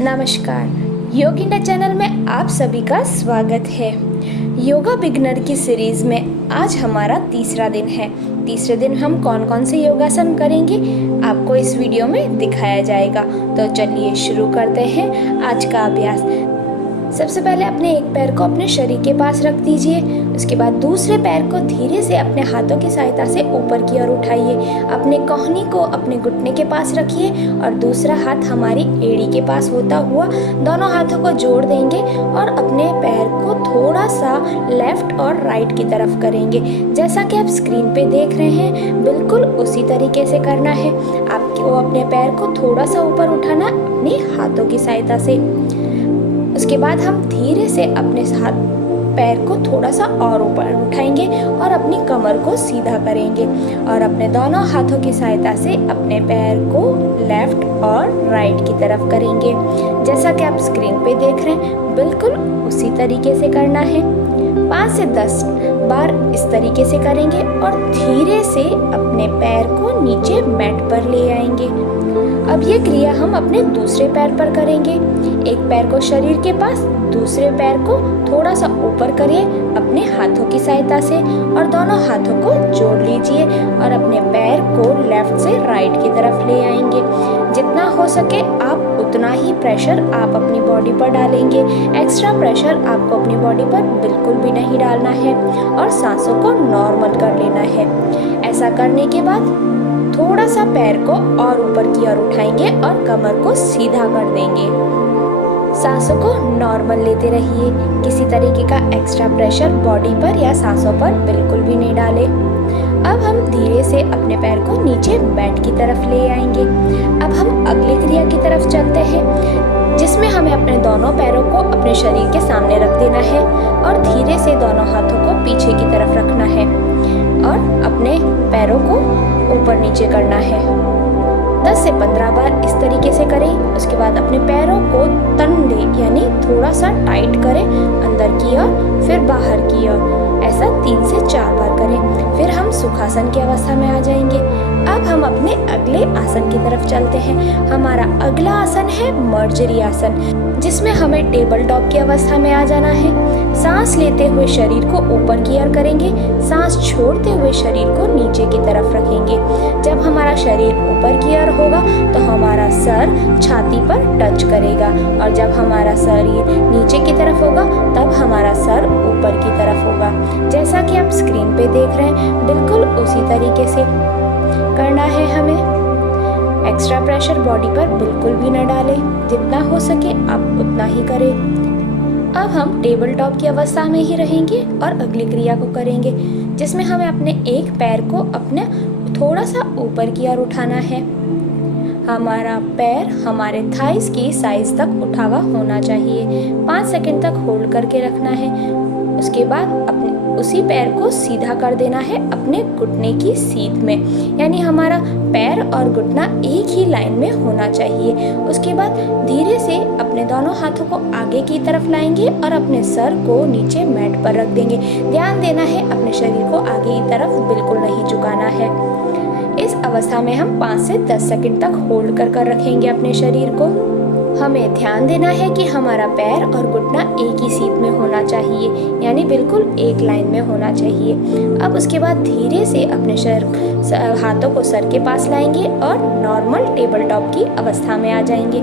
नमस्कार, योग India channel में आप सभी का स्वागत है। योगा बिगनर की सीरीज़ में आज हमारा तीसरा दिन है। तीसरे दिन हम कौन कौन से योगासन करेंगे आपको इस वीडियो में दिखाया जाएगा। तो चलिए शुरू करते हैं आज का अभ्यास। सबसे पहले अपने एक पैर को अपने शरीर के पास रख दीजिए। उसके बाद दूसरे पैर को धीरे से अपने हाथों की सहायता से ऊपर की ओर उठाइए। अपने कोहनी को अपने घुटने के पास रखिए और दूसरा हाथ हमारी एड़ी के पास होता हुआ दोनों हाथों को जोड़ देंगे और अपने पैर को थोड़ा सा लेफ्ट और राइट की तरफ करेंगे। जैसा कि आप स्क्रीन पे देख रहे हैं, बिल्कुल उसी तरीके से करना है। आपको अपने पैर को थोड़ा सा ऊपर उठाना अपने हाथों की सहायता से। उसके बाद हम धीरे से अपने पैर को थोड़ा सा और ऊपर उठाएंगे और अपनी कमर को सीधा करेंगे और अपने दोनों हाथों की सहायता से अपने पैर को लेफ्ट और राइट की तरफ करेंगे। जैसा कि आप स्क्रीन पे देख रहे हैं, बिल्कुल उसी तरीके से करना है। 5 से 10 बार इस तरीके से करेंगे और धीरे से अपने पैर को नीचे मैट पर ले आएंगे। अब ये क्रिया हम अपने दूसरे पैर पर करेंगे। एक पैर को शरीर के पास, दूसरे पैर को थोड़ा सा ऊपर करिए अपने हाथों की सहायता से और दोनों हाथों को जोड़ लीजिए और अपने पैर को लेफ्ट से राइट की तरफ ले आएंगे। जितना हो सके आप उतना ही प्रेशर आप अपनी बॉडी पर डालेंगे। एक्स्ट्रा प्रेशर आपको अपनी बॉडी पर बिल्कुल भी नहीं डालना है और सांसों को नॉर्मल कर लेना है। ऐसा करने के बाद थोड़ा सा पैर को और ऊपर की ओर उठाएंगे और कमर को सीधा कर देंगे। सांसों को नॉर्मल लेते रहिए। किसी तरीके का एक्स्ट्रा प्रेशर बॉडी पर या सांसों पर बिल्कुल भी नहीं डालें। अब हम धीरे से अपने पैर को नीचे बैठ की तरफ ले आएंगे। अब हम अगली क्रिया की तरफ चलते हैं, जिसमें हमें अपने दोनों पैरों को अपने शरीर के सामने रख देना है और धीरे से दोनों हाथों को पीछे की तरफ रखना है और अपने पैरों को ऊपर नीचे करना है। 10 से 15 बार इस तरीके से करें। उसके बाद अपने पैरों को तन दें, यानी थोड़ा सा टाइट करें अंदर की ओर फिर बाहर की ओर। ऐसा 3 से 4 बार करें। फिर हम सुखासन की अवस्था में आ जाएंगे। अब हम अपने अगले आसन की तरफ चलते हैं। हमारा अगला आसन है मर्जरी आसन, जिसमें हमें टेबल टॉप की अवस्था में आ जाना है। सांस लेते हुए शरीर को ऊपर की ओर करेंगे, सांस छोड़ते हुए शरीर को नीचे की तरफ रखेंगे। जब हमारा शरीर ऊपर की ओर होगा तो हमारा सर छाती पर टच करेगा और जब हमारा शरीर नीचे की तरफ होगा तब हमारा सर ऊपर की तरफ होगा। जैसा कि आप स्क्रीन पे देख रहे हैं, बिल्कुल उसी तरीके से करना है हमें। एक्स्ट्रा प्रेशर बॉडी पर बिल्कुल भी न डालें। जितना हो सके आप उतना ही करें। अब हम टेबल टॉप की अवस्था में ही रहेंगे और अगली क्रिया को करेंगे, जिसमें हमें अपने एक पैर को अपने थोड़ा सा ऊपर की ओर उठाना है। हमारा पैर हमारे थाइस की साइज तक उठा हुआ होना चाहिए। 5 सेकंड तक होल्ड करके रखना है। उसके बाद अपने उसी पैर को सीधा कर देना है अपने घुटने की सीध में, यानी हमारा पैर और घुटना एक ही लाइन में होना चाहिए। उसके बाद धीरे से अपने दोनों हाथों को आगे की तरफ लाएंगे और अपने सर को नीचे मैट पर रख देंगे। ध्यान देना है अपने शरीर को आगे की तरफ बिल्कुल नहीं झुकाना है। इस अवस्था में हम 5 से 10 सेकंड तक होल्ड कर रखेंगे अपने शरीर को। हमें ध्यान देना है कि हमारा पैर और घुटना एक ही सीध में होना चाहिए, यानी बिल्कुल एक लाइन में होना चाहिए। अब उसके बाद धीरे से अपने हाथों को सर के पास लाएंगे और नॉर्मल टेबल टॉप की अवस्था में आ जाएंगे।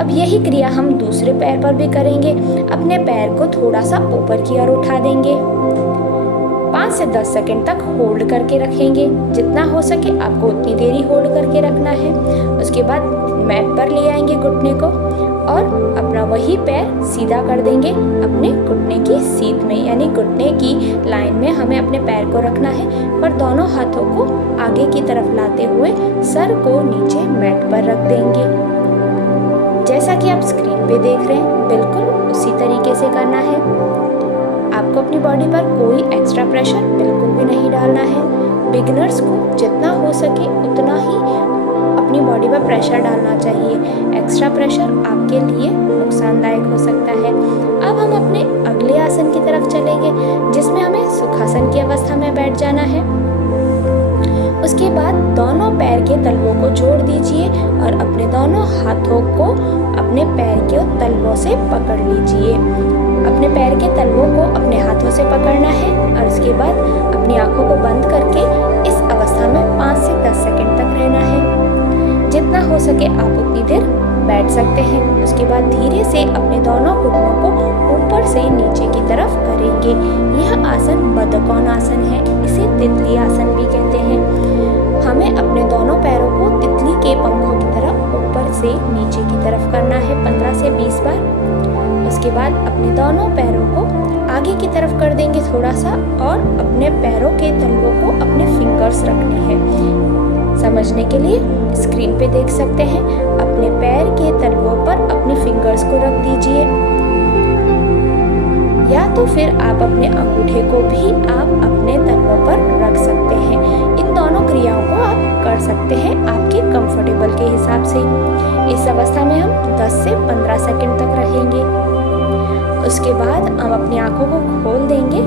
अब यही क्रिया हम दूसरे पैर पर भी करेंगे। अपने पैर को थोड़ा सा ऊपर की ओर उठा देंगे। 5 से 10 सेकंड तक होल्ड करके रखेंगे। जितना हो सके आपको उतनी देरी होल्ड करके रखना है। उसके बाद मैट पर ले आएंगे घुटने को और अपना वही पैर सीधा कर देंगे अपने घुटने की सीध में, यानी घुटने की लाइन में हमें अपने पैर को रखना है पर दोनों हाथों को आगे की तरफ लाते हुए सर को नीचे मैट पर रख देंगे। जैसा कि आप स्क्रीन पे देख रहे हैं, बिल्कुल उसी तरीके से करना है। आपको अपनी बॉडी पर कोई एक्स्ट्रा प्रेशर बिल्कुल भी नहीं डालना है। बिगिनर्स को जितना हो सके उतना ही अपनी बॉडी पर प्रेशर डालना चाहिए। एक्स्ट्रा प्रेशर आपके लिए नुकसानदायक हो सकता है। अब हम अपने अगले आसन की तरफ चलेंगे, जिसमें हमें सुखासन की अवस्था में बैठ जाना है। उसके बाद दोनों पैर के तलवों को जोड़ दीजिए और अपने दोनों हाथों को अपने पैर के तलवों से पकड़ लीजिए। अपने पैर के तलवों को अपने हाथों से पकड़ना है और उसके बाद अपनी आंखों को बंद करके इस अवस्था में 5 से 10 सेकंड तक रहना है। जितना हो सके आप उतनी देर बैठ सकते हैं। उसके बाद धीरे से अपने दोनों घुटनों को ऊपर से नीचे की तरफ करेंगे। यह आसन बद्धकोणासन है, इसे तितली आसन भी कहते हैं। हमें अपने दोनों पैरों को तितली के पंखों की तरफ ऊपर से नीचे की तरफ करना है 15 से 20 बार। उसके बाद अपने दोनों पैरों को आगे की तरफ कर देंगे थोड़ा सा और अपने पैरों के तलवों को अपने फिंगर्स रखने हैं। समझने के लिए स्क्रीन पे देख सकते हैं। अपने पैर के तलवों पर अपने फिंगर्स को रख दीजिए या तो फिर आप अपने अंगूठे को भी आप अपने तलवों पर रख सकते हैं। इन दोनों क्रियाओं को आप कर सकते हैं आपके कंफर्टेबल के हिसाब से। इस अवस्था में हम 10 से 15 सेकंड तक रहेंगे। उसके बाद हम अपनी आंखों को खोल देंगे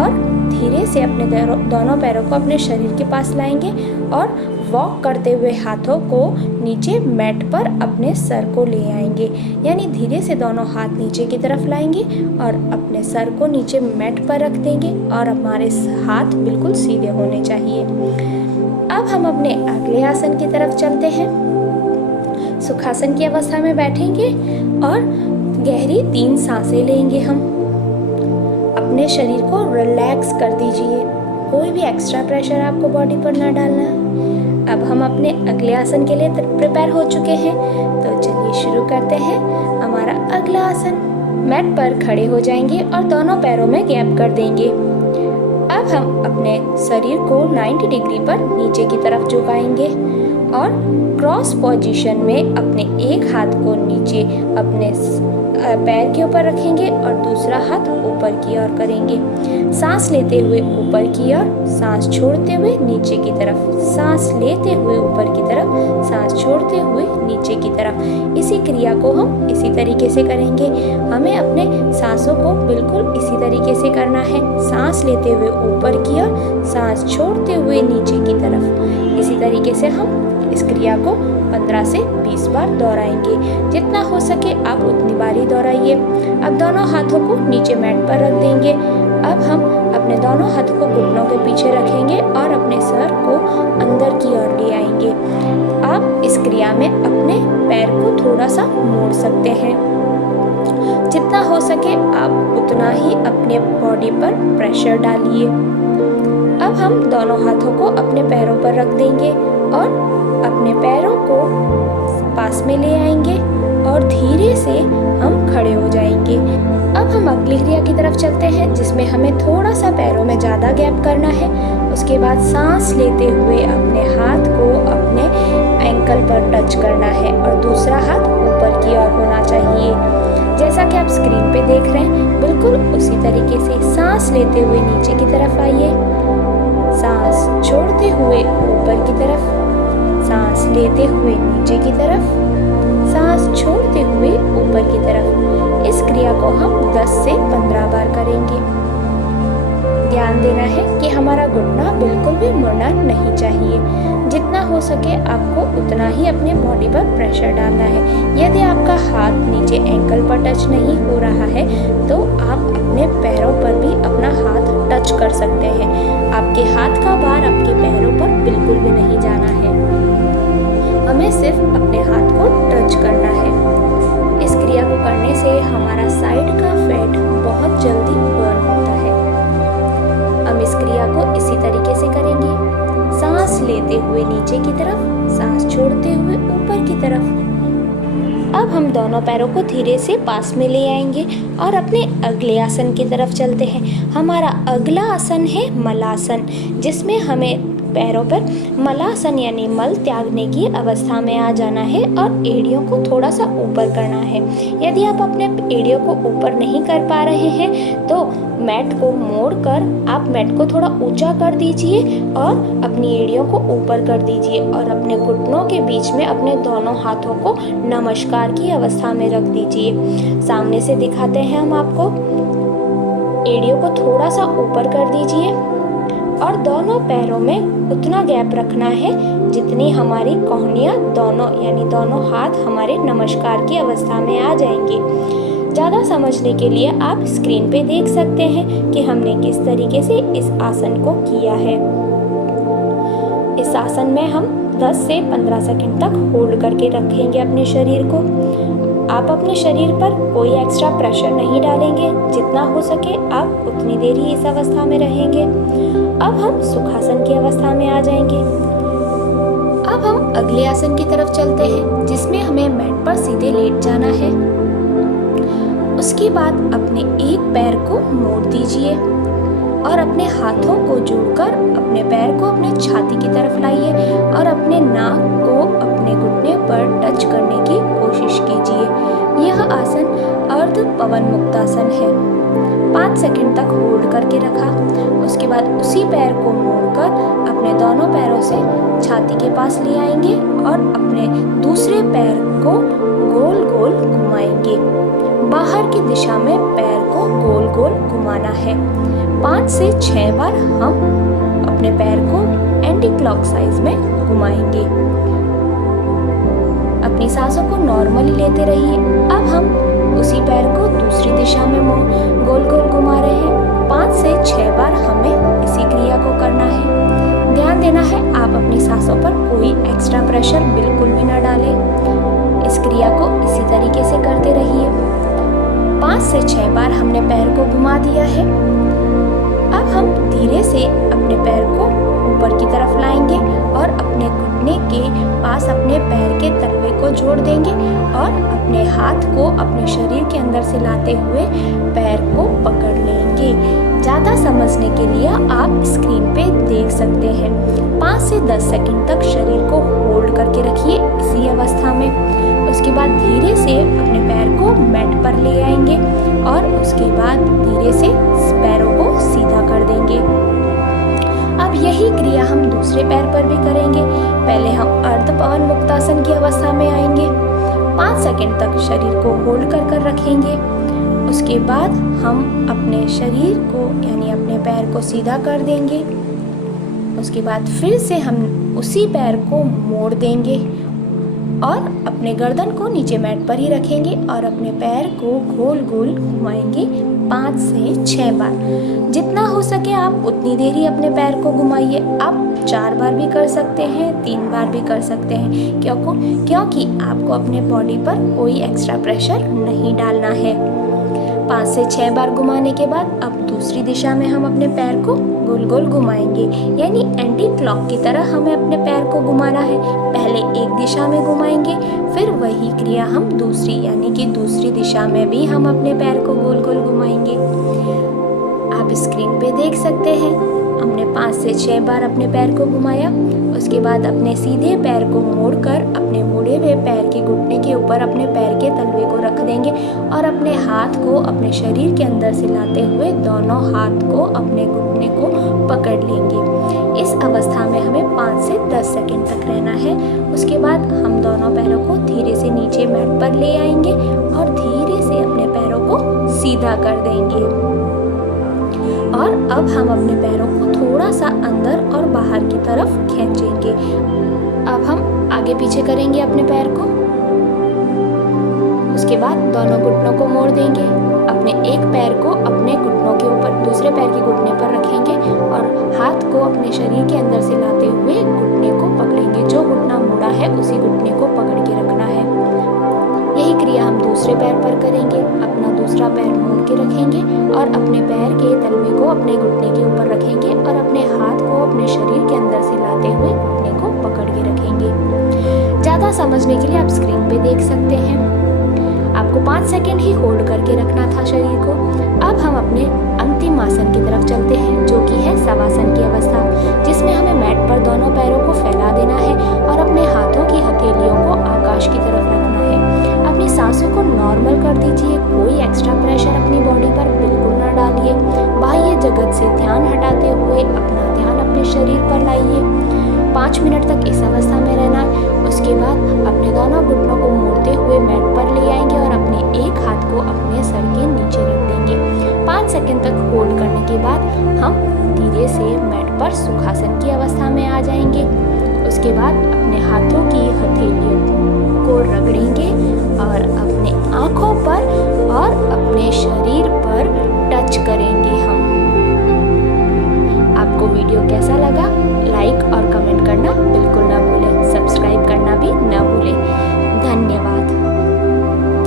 और धीरे से अपने दोनों पैरों को अपने शरीर के पास लाएंगे और वॉक करते हुए हाथों को नीचे मैट पर अपने सर को ले आएंगे। यानी धीरे से दोनों हाथ नीचे की तरफ लाएंगे और अपने सर को नीचे मैट पर रख देंगे और हमारे हाथ बिल्कुल सीधे होने चाहिए। अब हम अपने अगले आसन की तरफ चलते हैं। सुखासन की अवस्था में बैठेंगे और गहरी 3 सांसें लेंगे। हम अपने शरीर को रिलैक्स कर दीजिए। कोई भी एक्स्ट्रा प्रेशर आपको बॉडी पर ना डालना है। अब हम अपने अगले आसन के लिए प्रिपेयर हो चुके हैं, तो चलिए शुरू करते हैं हमारा अगला आसन। मैट पर खड़े हो जाएंगे और दोनों पैरों में गैप कर देंगे। अब हम अपने शरीर को 90 डिग्री पर नीचे की तरफ झुकाएंगे और क्रॉस पोजीशन में अपने एक हाथ को नीचे अपने पैर के ऊपर रखेंगे और दूसरा हाथ ऊपर की ओर करेंगे। सांस लेते हुए ऊपर की ओर, सांस छोड़ते हुए नीचे की तरफ, सांस लेते हुए ऊपर की तरफ, सांस छोड़ते हुए नीचे की तरफ। इसी क्रिया को हम इसी तरीके से करेंगे। हमें अपने सांसों को बिल्कुल इसी तरीके से करना है। सांस लेते हुए ऊपर की ओर, सांस छोड़ते हुए नीचे की तरफ। इसी तरीके से हम इस क्रिया को 15 से 20 बार दोहराएंगे। जितना हो सके आप उतनी बारी दोहराइए। अब दोनों हाथों को नीचे मैट पर रख देंगे। अब हम अपने दोनों हाथों को घुटनों के पीछे रखेंगे और अपने सर को अंदर की ओर ले आएंगे। आप इस क्रिया में अपने पैर को थोड़ा सा मोड़ सकते हैं। जितना हो सके आप उतना ही अपने बॉडी पर प्रेशर डालिए। अब हम दोनों हाथों को अपने पैरों पर रख देंगे और अपने पैरों को पास में ले आएंगे और धीरे से हम खड़े हो जाएंगे। अब हम अगली क्रिया की तरफ चलते हैं, जिसमें हमें थोड़ा सा पैरों में ज़्यादा गैप करना है। उसके बाद सांस लेते हुए अपने हाथ को अपने एंकल पर टच करना है और दूसरा हाथ ऊपर की ओर होना चाहिए। जैसा कि आप स्क्रीन पे देख रहे हैं, बिल्कुल उसी तरीके से सांस लेते हुए नीचे की तरफ आइए, सांस छोड़ते हुए ऊपर की तरफ, सांस लेते हुए नीचे की तरफ, सांस छोड़ते हुए ऊपर की तरफ। इस क्रिया को हम 10 से 15 बार करेंगे। ध्यान देना है कि हमारा घुटना बिल्कुल भी मुड़ना नहीं चाहिए। जितना हो सके आपको उतना ही अपने बॉडी पर प्रेशर डालना है। यदि आपका हाथ नीचे एंकल पर टच नहीं हो रहा है तो आप अपने पैरों पर भी अपना हाथ टच कर सकते हैं। आपके हाथ का भार आपके पैरों पर बिल्कुल भी नहीं जाना है। हमें सिर्फ अपने हाथ को टच करना है। इस क्रिया को करने से हमारा साइड का फैट बहुत जल्दी बर्न होता है। हम इस क्रिया को इसी तरीके से करेंगे। सांस लेते हुए नीचे की तरफ, सांस छोड़ते हुए ऊपर की तरफ। अब हम दोनों पैरों को धीरे से पास में ले आएंगे और अपने अगले आसन की तरफ चलते हैं। हमारा अगला आसन है मलासन, जिसमें हमें पैरों पर मलासन यानी मल त्यागने की अवस्था में आ जाना है और एड़ियों को थोड़ा सा ऊपर करना है। यदि आप अपने एड़ियों को ऊपर नहीं कर पा रहे हैं तो मैट को मोड़कर आप मैट को थोड़ा ऊंचा कर दीजिए और अपनी एड़ियों को ऊपर कर दीजिए और अपने घुटनों के बीच में अपने दोनों हाथों को नमस्कार की अवस्था में रख दीजिए। सामने से दिखाते हैं हम आपको। एड़ियों को थोड़ा सा ऊपर कर दीजिए, और दोनों पैरों में उतना गैप रखना है जितनी हमारी कोहनियाँ दोनों यानी दोनों हाथ हमारे नमस्कार की अवस्था में आ जाएंगे। ज़्यादा समझने के लिए आप स्क्रीन पे देख सकते हैं कि हमने किस तरीके से इस आसन को किया है। इस आसन में हम 10 से 15 सेकंड तक होल्ड करके रखेंगे अपने शरीर को। आप अपने शरीर पर कोई एक्स्ट्रा प्रेशर नहीं डालेंगे, जितना हो सके आप उतनी देर ही इस अवस्था में रहेंगे। अब हम सुखासन की अवस्था में आ जाएंगे। अब हम अगले आसन की तरफ चलते हैं, जिसमें हमें मैट पर सीधे लेट जाना है। उसके बाद अपने एक पैर को मोड़ दीजिए और अपने हाथों को जोड़कर अपने पैर को अपने छाती की तरफ लाइए और अपने नाक को अपने घुटने पर टच करने की कोशिश कीजिए। यह आसन अर्ध पवन मुक्तासन है। 5 सेकंड तक होल्ड करके रखा। उसके बाद उसी पैर को मोड़कर अपने दोनों पैरों से छाती के पास ले आएंगे और अपने दूसरे पैर को गोल गोल घुमाएंगे। बाहर की दिशा में पैर को गोल गोल घुमाना है। 5 से 6 बार हम अपने पैर को एंटी क्लॉक साइज में घुमाएंगे। अपनी सांसों को नॉर्मली लेते रहिए। अब हम उसी पैर को दूसरी दिशा में गोल गोल घुमा रहे हैं। 5 से 6 बार हमें इसी क्रिया को करना है। ध्यान देना है आप अपनी सांसों पर कोई एक्स्ट्रा प्रेशर बिल्कुल भी न डालें। इस क्रिया को इसी तरीके से करते रहिए। 5 से 6 बार हमने पैर को घुमा दिया है। अब हम धीरे से अपने पैर को ऊपर की तरफ लाएंगे और अपने घुटने के पास अपने पैर के तलवे को जोड़ देंगे और अपने हाथ को अपने शरीर के अंदर से लाते हुए पैर को पकड़ लेंगे। ज़्यादा समझने के लिए आप स्क्रीन पे देख सकते हैं। 5 से 10 सेकंड तक शरीर को होल्ड करके रखिए इसी अवस्था में। उसके बाद धीरे से अपने पैर को मैट पर ले आएंगे और उसके बाद धीरे से पैरों को सीधा कर देंगे। अब यही क्रिया हम दूसरे पैर पर भी करेंगे। पहले हम अर्ध पवन मुक्तासन की अवस्था में आएंगे। 5 सेकंड तक शरीर को होल्ड कर रखेंगे। उसके बाद हम अपने शरीर को यानी अपने पैर को सीधा कर देंगे। उसके बाद फिर से हम उसी पैर को मोड़ देंगे और अपने गर्दन को नीचे मैट पर ही रखेंगे और अपने पैर को गोल गोल घुमाएंगे 5 से 6 बार। जितना हो सके आप उतनी देर ही अपने पैर को घुमाइए। आप 4 बार भी कर सकते हैं, 3 बार भी कर सकते हैं, क्योंकि आपको अपने बॉडी पर कोई एक्स्ट्रा प्रेशर नहीं डालना है। 5 से 6 बार घुमाने के बाद अब दूसरी दिशा में हम अपने पैर को गोल गोल घुमाएंगे, यानी एंटी क्लॉक की तरह हमें अपने पैर को घुमाना है। पहले एक दिशा में घुमाएंगे, फिर वही क्रिया हम दूसरी यानी कि दूसरी दिशा में भी हम अपने पैर को गोल गोल घुमाएंगे। आप स्क्रीन पे देख सकते हैं हमने 5 से 6 बार अपने पैर को घुमाया। उसके बाद अपने सीधे पैर को मोड़कर अपने मुड़े हुए पैर के घुटने के ऊपर अपने पैर के तलवे को रख देंगे और अपने हाथ को अपने शरीर के अंदर से लाते हुए दोनों हाथ को अपने घुटने को पकड़ लेंगे। इस अवस्था में हमें 5 से 10 सेकंड तक रहना है। उसके बाद हम दोनों पैरों को धीरे से नीचे मैट पर ले आएंगे और धीरे से अपने पैरों को सीधा कर देंगे। और अब हम अपने पैरों को थोड़ा सा अंदर और बाहर की तरफ खींचेंगे। अब हम आगे पीछे करेंगे अपने पैर को। उसके बाद दोनों घुटनों को मोड़ देंगे। अपने एक पैर को अपने घुटनों के ऊपर दूसरे पैर के घुटने पर रखेंगे और हाथ को अपने शरीर के अंदर से लाते हुए घुटने को पकड़ेंगे। जो घुटना मुड़ा है उसी घुटने को पकड़ के रखना है। यही क्रिया हम दूसरे पैर पर करेंगे। अपना दूसरा पैर मोड़ के रखेंगे और अपने पैर के तलवे को अपने घुटने के ऊपर रखेंगे और अपने हाथ को अपने शरीर के अंदर से लाते हुए घुटने को पकड़ के रखेंगे। ज़्यादा समझने के लिए आप स्क्रीन पे देख सकते हैं। आपको 5 सेकंड ही होल्ड करके रखना था शरीर को। अब हम अपने अंतिम आसन की तरफ चलते हैं, जो कि है शवासन की अवस्था, जिसमें हमें मैट पर दोनों पैरों को फैला देना है और अपने हाथों की हथेलियों को आकाश की तरफ रखना है। अपनी सांसों को नॉर्मल कर दीजिए। कोई एक्स्ट्रा प्रेशर अपनी बॉडी पर बिल्कुल न डालिए। बाह्य जगत से ध्यान हटाते हुए अपना ध्यान अपने शरीर पर लाइए। 5 मिनट तक इस अवस्था में रहना है। उसके बाद अपने दोनों घुटनों को मोड़ते हुए मैट पर ले आएंगे और अपने एक हाथ को अपने सर के नीचे रख देंगे। 5 सेकंड तक होल्ड करने के बाद हम धीरे से मैट पर सुखासन की अवस्था में आ जाएंगे। उसके बाद अपने हाथों की हथेलियों को रगड़ेंगे और